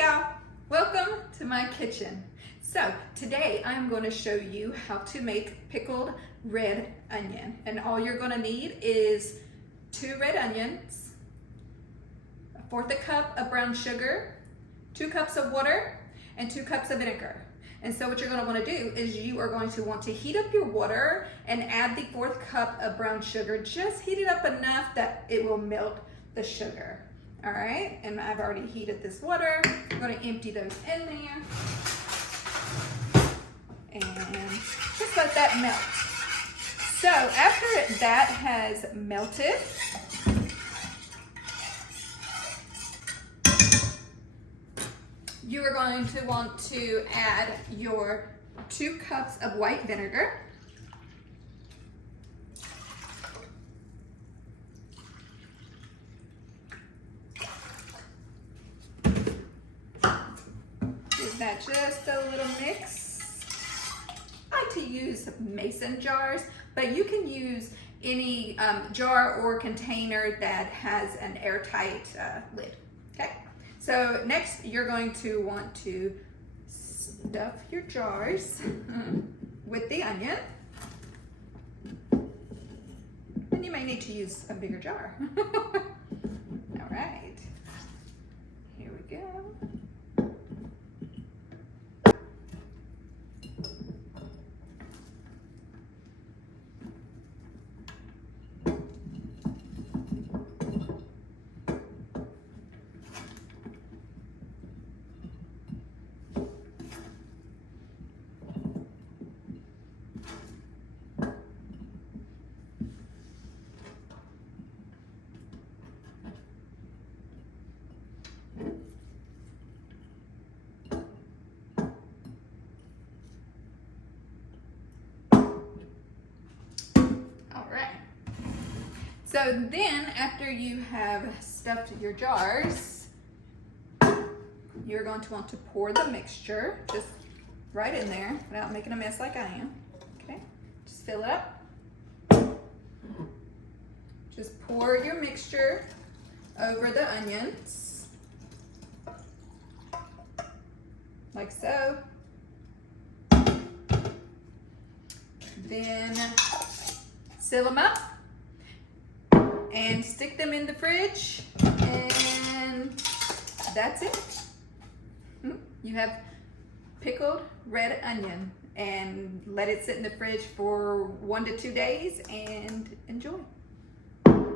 y'all, welcome to my kitchen. So today I'm going to show you how to make pickled red onion, and all you're going to need is 2 red onions, 1/4 cup of brown sugar, 2 cups of water, and 2 cups of vinegar. And so what you're going to want to do is you are going to want to heat up your water and add the 1/4 cup of brown sugar. Just heat it up enough that it will melt the sugar. All right, and I've already heated this water. I'm going to empty those in there and just let that melt. So after that has melted, you are going to want to add your 2 cups of white vinegar. Give that just a little mix. I like to use mason jars, but you can use any jar or container that has an airtight lid, okay? So next you're going to want to stuff your jars with the onion. And you may need to use a bigger jar. All right, here we go. So then after you have stuffed your jars, you're going to want to pour the mixture just right in there without making a mess like I am. Okay, just fill it up. Just pour your mixture over the onions, like so. Then seal them up and stick them in the fridge, and that's it. You have pickled red onion, and let it sit in the fridge for 1 to 2 days and enjoy.